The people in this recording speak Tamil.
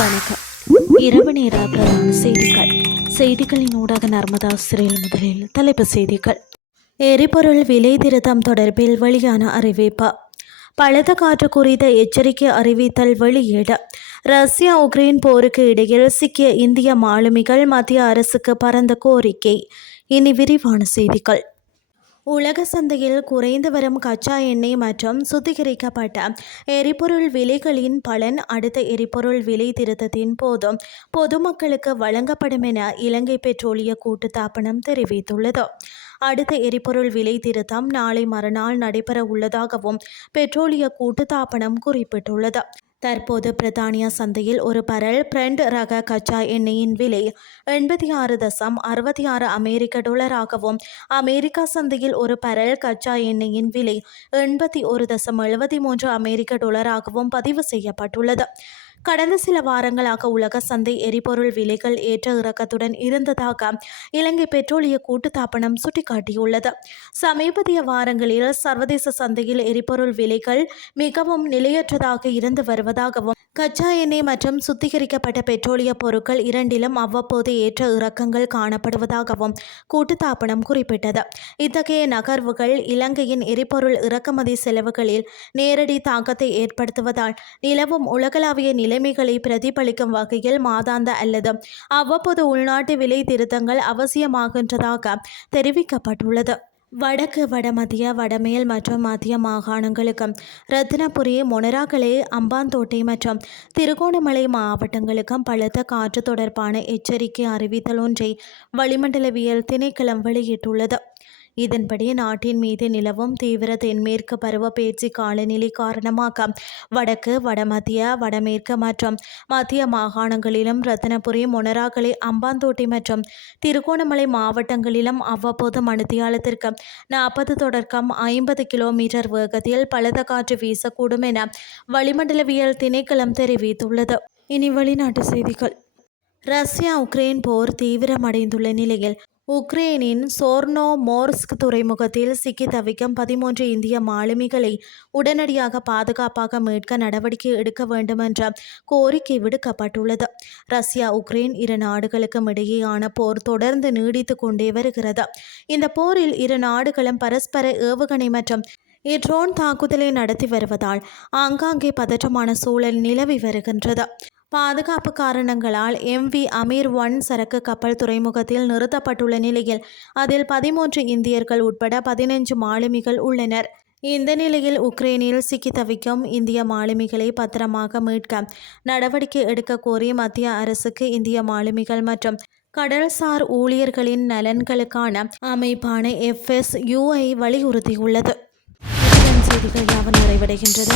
வணக்கம். இரவு நேர பிரதான செய்திகளின் ஊடாக நர்மதா சிறையில் முதலில் தலைப்புச் செய்திகள். எரிபொருள் விலை திருத்தம் தொடர்பில் வெளியான அறிவிப்பு. பலத்த காற்று குறித்த எச்சரிக்கை அறிவித்தல் வெளியீடு. ரஷ்யா உக்ரைன் போருக்கு இடையில் சிக்கிய இந்திய மாலுமிகள் மத்திய அரசுக்கு பரந்த கோரிக்கை. இனி விரிவான செய்திகள். உலக சந்தையில் குறைந்து வரும் கச்சா எண்ணெய் மற்றும் சுத்திகரிக்கப்பட்ட எரிபொருள் விலைகளின் பலன் அடுத்த எரிபொருள் விலை திருத்தத்தின் போதும் பொதுமக்களுக்கு வழங்கப்படும் என இலங்கை பெட்ரோலிய கூட்டுத்தாபனம் தெரிவித்துள்ளது. அடுத்த எரிபொருள் விலை திருத்தம் நாளை மறுநாள் நடைபெற உள்ளதாகவும் பெட்ரோலிய கூட்டுத்தாபனம் குறிப்பிட்டுள்ளது. தற்போது பிரித்தானியா சந்தையில் ஒரு பரல் பிரெண்ட் ரக கச்சா எண்ணெயின் விலை 86.66 அமெரிக்க டாலராகவும், அமெரிக்கா சந்தையில் ஒரு பரல் கச்சா எண்ணெயின் விலை 81.73 அமெரிக்க டாலராகவும் பதிவு செய்யப்பட்டுள்ளது. கடந்த சில வாரங்களாக உலக சந்தை எரிபொருள் விலைகள் ஏற்ற இறக்கத்துடன் இருந்ததாக இலங்கை பெட்ரோலிய கூட்டுத்தாபனம் சுட்டிக்காட்டியுள்ளது. சமீபத்திய வாரங்களில் சர்வதேச சந்தையில் எரிபொருள் விலைகள் மிகவும் நிலையற்றதாக இருந்து வருவதாகவும், கச்சா எண்ணெய் மற்றும் சுத்திகரிக்கப்பட்ட பெட்ரோலிய பொருட்கள் இரண்டிலும் அவ்வப்போது ஏற்ற இறக்கங்கள் காணப்படுவதாகவும் கூட்டுத்தாபனம் குறிப்பிட்டது. இத்தகைய நகர்வுகள் இலங்கையின் எரிபொருள் இறக்குமதி செலவுகளில் நேரடி தாக்கத்தை ஏற்படுத்துவதால் நிலவும் உலகளாவிய நிலைமைகளை பிரதிபலிக்கும் வகையில் மாதாந்த அல்லது அவ்வப்போது உள்நாட்டு விலை திருத்தங்கள் அவசியமாகின்றதாக தெரிவிக்கப்பட்டுள்ளது. வடக்கு, வடமத்திய, வடமேல் மற்றும் மத்திய மாகாணங்களுக்கு, ரத்தினபுரி, மொனராகலை, அம்பாந்தோட்டை மற்றும் திருகோணமலை மாவட்டங்களுக்கும் பலத்த காற்று தொடர்பான எச்சரிக்கை அறிவித்தல் ஒன்றை வளிமண்டலவியல் திணைக்களம் வெளியிட்டுள்ளது. இதன்படி நாட்டின் மீது நிலவும் தீவிர தென்மேற்கு பருவப்பெயர்ச்சி காலநிலை காரணமாக வடக்கு, வடமத்திய, வடமேற்கு மற்றும் மத்திய மாகாணங்களிலும், ரத்தினபுரி, மொனராகலை, அம்பாந்தோட்டை மற்றும் திருகோணமலை மாவட்டங்களிலும் அவ்வப்போது மணித்தியாலத்திற்கு 40 தொடக்கம் 50 கிலோமீட்டர் வேகத்தில் பலத்த காற்று வீசக்கூடும் என வளிமண்டலவியல் திணைக்களம் தெரிவித்துள்ளது. இனி வெளிநாட்டு செய்திகள். ரஷ்யா உக்ரைன் போர் தீவிரமடைந்துள்ள நிலையில் உக்ரைனின் சோர்னோமோர்ஸ்க் துறைமுகத்தில் சிக்கி தவிக்கும் 13 இந்திய மாலுமிகளை உடனடியாக பாதுகாப்பாக மீட்க நடவடிக்கை எடுக்க வேண்டும் என்ற கோரிக்கை விடுக்கப்பட்டுள்ளது. ரஷ்யா உக்ரைன் இரு நாடுகளுக்கும் இடையேயான போர் தொடர்ந்து நீடித்து கொண்டே வருகிறது. இந்த போரில் இரு நாடுகளும் பரஸ்பர ஏவுகணை மற்றும் ட்ரோன் தாக்குதலை நடத்தி வருவதால் ஆங்காங்கே பதற்றமான சூழல் நிலவி வருகின்றது. பாதுகாப்பு காரணங்களால் MV அமீர்-1 சரக்கு கப்பல் துறைமுகத்தில் நிறுத்தப்பட்டுள்ள நிலையில் அதில் 13 இந்தியர்கள் உட்பட 15 மாலுமிகள் உள்ளனர். இந்த நிலையில் உக்ரைனில் சிக்கி தவிக்கும் இந்திய மாலுமிகளை பத்திரமாக மீட்க நடவடிக்கை எடுக்க கோரி மத்திய அரசுக்கு இந்திய மாலுமிகள் மற்றும் கடல்சார் ஊழியர்களின் நலன்களுக்கான அமைப்பான FSUஐ வலியுறுத்தியுள்ளது. செய்திகள் யாவும் நிறைவடைகின்றது.